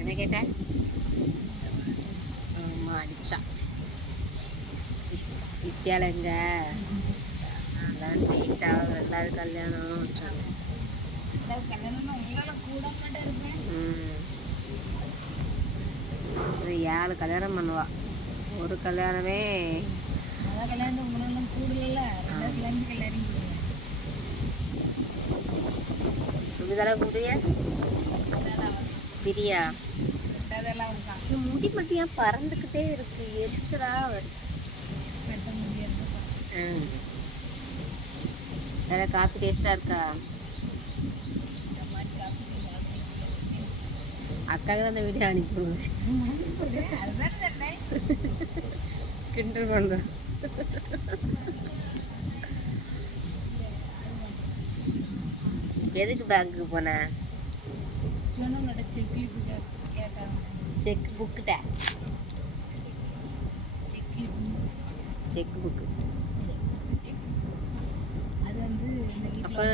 என்ன கேட்டேன்? ஆமாம் அடிச்சா வித்தியாலங்க அதான் நீட்டாக ரெண்டாவது கல்யாணம் இது 7 கல்யாணம் பண்ணுவா. ஒரு கல்யாணமே சுமிதால கூடிய பிரியா முடி மட்டும் ஏன் பறந்துக்கிட்டே இருக்கு, எரிச்சலா வருது. வேற காஃபி டேஸ்டா இருக்கா? அக்காவுக்கு தான் அந்த வீடியோ அனுப்பிடுவேன். கிண்டல் பண்ணுறேன். எதுக்கு பேங்க்குக்கு போனேன்? செக் புக்கிட்ட செக் புக்கு. அப்போ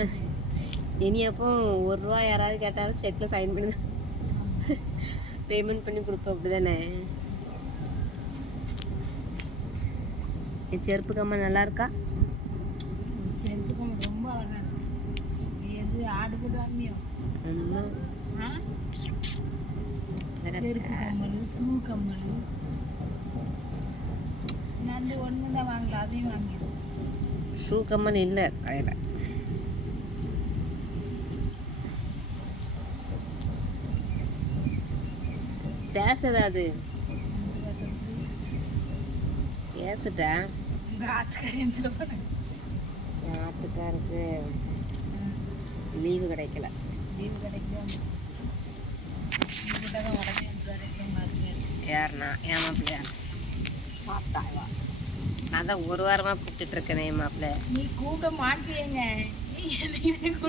இனி அப்போ ₹1 யாராவது கேட்டாலும் செக்கில் சைன் பண்ணி பேமெண்ட் பண்ணி கொடுப்போம், அப்படி தானே? என் செருப்பு கம்மல் நல்லா இருக்கா? செருப்பு கம்மல் ரொம்ப அழகா இருக்கு. எது ஆடு போடுவாங்க? செருப்பு கம்மல், ஷூ கம்மல் நான் ஒன்று தான் வாங்கல, அதையும் வாங்கிடுவோம். ஷூ கம்மல் இல்லை கடையில். பேச ஏதாவது பேசிட்டேன். ஆத்துக்காருக்கு லீவு கிடைக்கல. யாருண்ணா? என் மாப்பிள்ளையா? மாப்பிள்ளைவா? நான் தான் ஒரு வாரமாக கூப்பிட்டுட்டு இருக்கேனே மாப்பிள்ளை. நீ கூப்பிட மாட்டேங்க.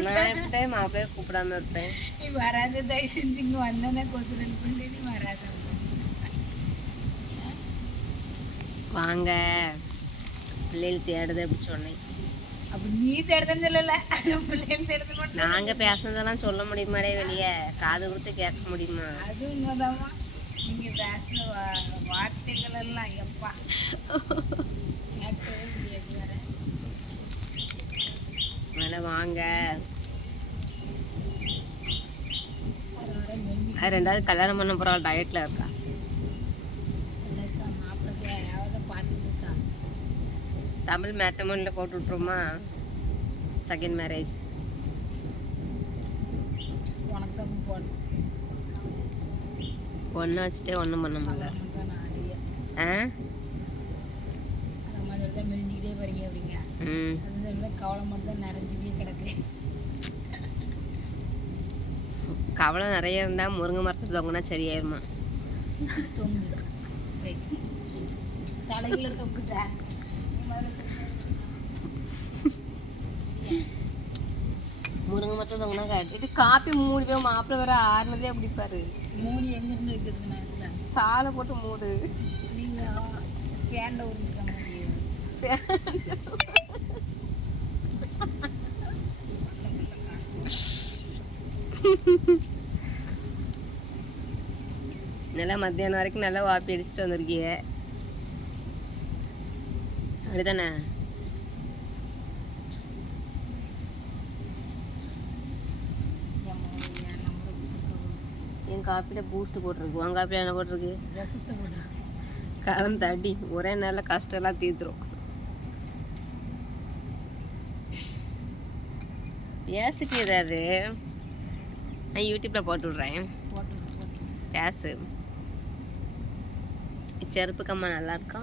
நான் எப்படியே மாப்பிள்ளைய கூப்பிடாம இருப்பேன். நீ வராத, தயவு செஞ்சு இங்கே வந்தேன்னா கொசுரல் பண்ணி நீ வராத. வாங்க பிள்ளைகள் தேடுது அப்படி சொன்னேன். அப்போ நீ தேடுதுன்னு சொல்லலை, பிள்ளைகள் தேடுது மட்டும். நாங்கள் பேசுனதெல்லாம் சொல்ல முடியுமாடே வெளியே? காது கொடுத்து கேட்க முடியுமா? அதுவும் உண்மைதாம்மா. நீங்கள் பேசுகிற வார்த்தைகள் எல்லாம் எப்பா கேட்கவே முடியாது. வேற மேலே வாங்க. அது 2வது கல்யாணம் பண்ண போகிற டயட்டில் இருக்கா. தமிழ் மேட்ரிமோனியில் போட்டு விட்ருமா? செகண்ட் மேரேஜ் உனக்கு தான் போடணும். ஒன்று வச்சுட்டே ஒன்றும் பண்ண முடியல. தான் மெலிஞ்சிக்கிட்டே போறீங்க அப்படிங்க. அது கவலை மட்டும் தான் நிறைஞ்சிவே கிடக்கு. கவலை நிறைய இருந்தால் முருங்கை மரத்தில் தொங்குனா சரியாயிருமா? தொங்கு தலையில தொங்குதா? முருங்கை மரத்தில் தொங்குனா கட்டிட்டு காப்பி மூடி மாப்பிள்ளை வேற ஆறுனதே அப்படிப்பாரு. மூடி எங்கிருந்து வைக்கிறதுங்க? சாலை போட்டு மூடு. நீங்கள் பேண்டை உருந்துக்க முடியும். நல்லா மத்தியானம் வரைக்கும் நல்லா வாப்பி அடிச்சுட்டு வந்திருக்கிய, அப்படிதானே? என் காப்பியில் பூஸ்ட் போட்டிருக்கு, உன் காப்பியில் என்ன போட்டிருக்கு? கலந்து அடி, ஒரே நாளில் கஷ்டம்லாம் தீர்த்துரும். பேசுக்கு ஏதாவது நான் யூடியூப்பில் போட்டு விட்றேன். பேசு. செருப்பு கம்மல் நல்லா இருக்கா?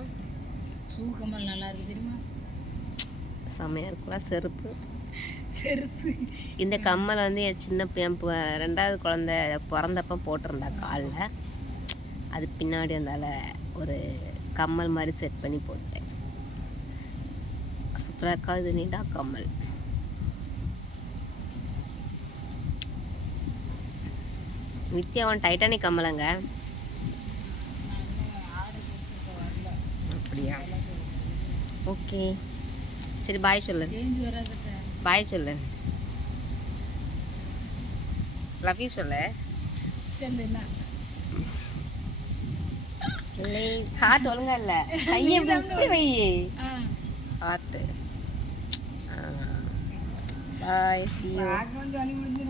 ஷூ கம்மல் நல்லா இருக்கு தெரியுமா? செம்மையாக இருக்குல்ல செருப்பு. செருப்பு இந்த கம்மல் வந்து என் சின்ன 2வது குழந்தை பிறந்தப்ப போட்டிருந்தா காலில். அது பின்னாடி வந்தால ஒரு கம்மல் மாதிரி செட் பண்ணி போட்டேன். சூப்பராக இருக்கா? இது நீட்டா கம்மல். வித்யாவன் டைட்டானிக் கம்மலங்க. அப்படியா? ஓகே சரி, பாய் சொல்லு. பாய் சொல்லு. லவ் யூ சொல்லு. தெரியல இல்லை ஹார்ட் ஒழுங்கா இல்ல கையை இப்படி வை ஹார்ட் பாய் see you கொஞ்சம் வலி முடிஞ்சு